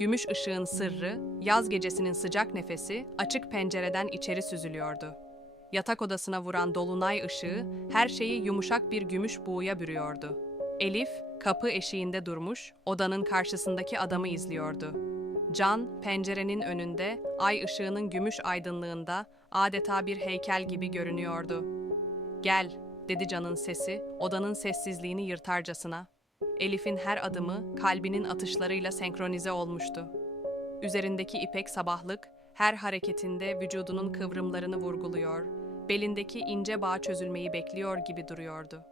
Gümüş ışığın sırrı, yaz gecesinin sıcak nefesi açık pencereden içeri süzülüyordu. Yatak odasına vuran dolunay ışığı her şeyi yumuşak bir gümüş buğuya bürüyordu. Elif kapı eşiğinde durmuş, odanın karşısındaki adamı izliyordu. Can pencerenin önünde, ay ışığının gümüş aydınlığında adeta bir heykel gibi görünüyordu. Gel, dedi Can'ın sesi, odanın sessizliğini yırtarcasına. Elif'in her adımı kalbinin atışlarıyla senkronize olmuştu. Üzerindeki ipek sabahlık her hareketinde vücudunun kıvrımlarını vurguluyor, belindeki ince bağ çözülmeyi bekliyor gibi duruyordu.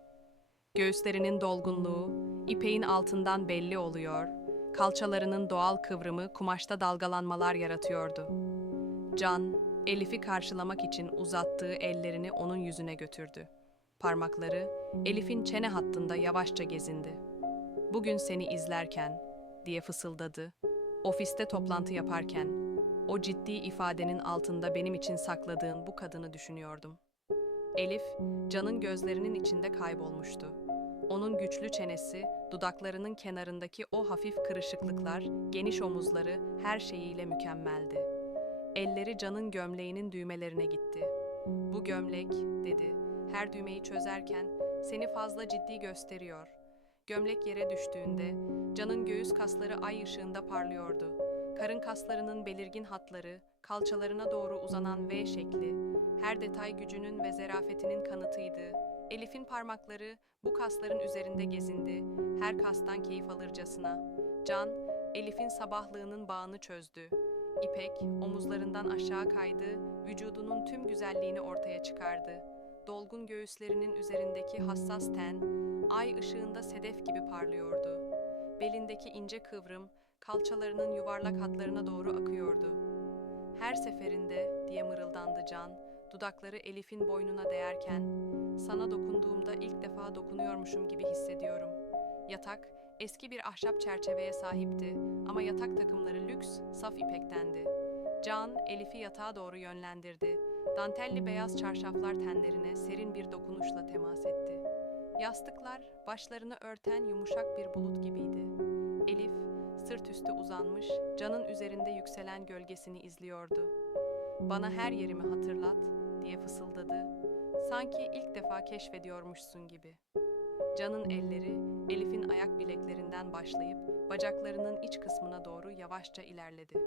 Göğüslerinin dolgunluğu ipeğin altından belli oluyor, kalçalarının doğal kıvrımı kumaşta dalgalanmalar yaratıyordu. Can, Elif'i karşılamak için uzattığı ellerini onun yüzüne götürdü. Parmakları Elif'in çene hattında yavaşça gezindi. Bugün seni izlerken, diye fısıldadı. Ofiste toplantı yaparken, o ciddi ifadenin altında benim için sakladığın bu kadını düşünüyordum. Elif, Can'ın gözlerinin içinde kaybolmuştu. Onun güçlü çenesi, dudaklarının kenarındaki o hafif kırışıklıklar, geniş omuzları her şeyiyle mükemmeldi. Elleri Can'ın gömleğinin düğmelerine gitti. Bu gömlek, dedi, her düğmeyi çözerken seni fazla ciddi gösteriyor. Gömlek yere düştüğünde Can'ın göğüs kasları ay ışığında parlıyordu. Karın kaslarının belirgin hatları, kalçalarına doğru uzanan V şekli, her detay gücünün ve zerafetinin kanıtıydı. Elif'in parmakları bu kasların üzerinde gezindi, her kastan keyif alırcasına. Can, Elif'in sabahlığının bağını çözdü. İpek omuzlarından aşağı kaydı, vücudunun tüm güzelliğini ortaya çıkardı. Dolgun göğüslerinin üzerindeki hassas ten, ay ışığında sedef gibi parlıyordu. Belindeki ince kıvrım, kalçalarının yuvarlak hatlarına doğru akıyordu. Her seferinde, diye mırıldandı Can, dudakları Elif'in boynuna değerken, sana dokunduğumda ilk defa dokunuyormuşum gibi hissediyorum. Yatak, eski bir ahşap çerçeveye sahipti ama yatak takımları lüks, saf ipektendi. Can, Elif'i yatağa doğru yönlendirdi. Dantelli beyaz çarşaflar tenlerine serin bir dokunuşla temas etti. Yastıklar, başlarını örten yumuşak bir bulut gibiydi. Elif, sırt üstü uzanmış, Can'ın üzerinde yükselen gölgesini izliyordu. Bana her yerimi hatırlat, diye fısıldadı. Sanki ilk defa keşfediyormuşsun gibi. Can'ın elleri, Elif'in ayak bileklerinden başlayıp bacaklarının iç kısmına doğru yavaşça ilerledi.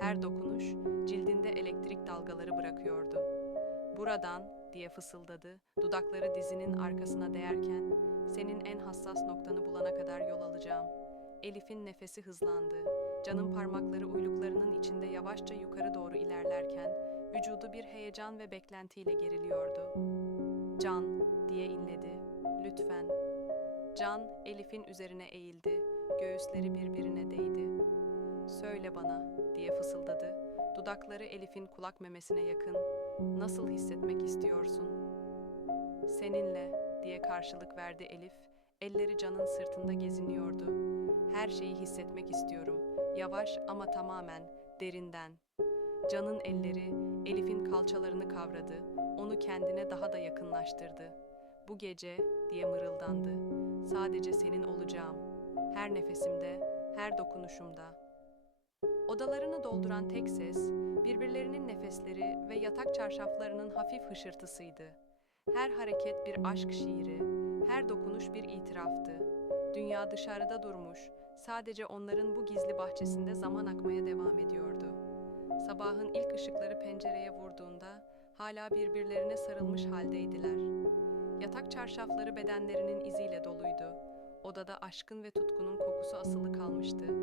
Her dokunuş cildinde elektrik dalgaları bırakıyordu. Buradan diye fısıldadı, dudakları dizinin arkasına değerken senin en hassas noktanı bulana kadar yol alacağım. Elif'in nefesi hızlandı. Can'ın parmakları uyluklarının içinde yavaşça yukarı doğru ilerlerken vücudu bir heyecan ve beklentiyle geriliyordu. Can diye inledi. Lütfen. Can Elif'in üzerine eğildi. Göğüsleri birbirine değdi. Söyle bana diye fısıldadı. Dudakları Elif'in kulak memesine yakın. Nasıl hissetmek istiyorsun? Seninle diye karşılık verdi Elif. Elleri Can'ın sırtında geziniyordu. Her şeyi hissetmek istiyorum. Yavaş ama tamamen, derinden. Can'ın elleri Elif'in kalçalarını kavradı. Onu kendine daha da yakınlaştırdı. Bu gece diye mırıldandı. Sadece senin olacağım. Her nefesimde, her dokunuşumda. Odalarını dolduran tek ses, birbirlerinin nefesleri ve yatak çarşaflarının hafif hışırtısıydı. Her hareket bir aşk şiiri, her dokunuş bir itiraftı. Dünya dışarıda durmuş, sadece onların bu gizli bahçesinde zaman akmaya devam ediyordu. Sabahın ilk ışıkları pencereye vurduğunda hala birbirlerine sarılmış haldeydiler. Yatak çarşafları bedenlerinin iziyle doluydu. Odada aşkın ve tutkunun kokusu asılı kalmıştı.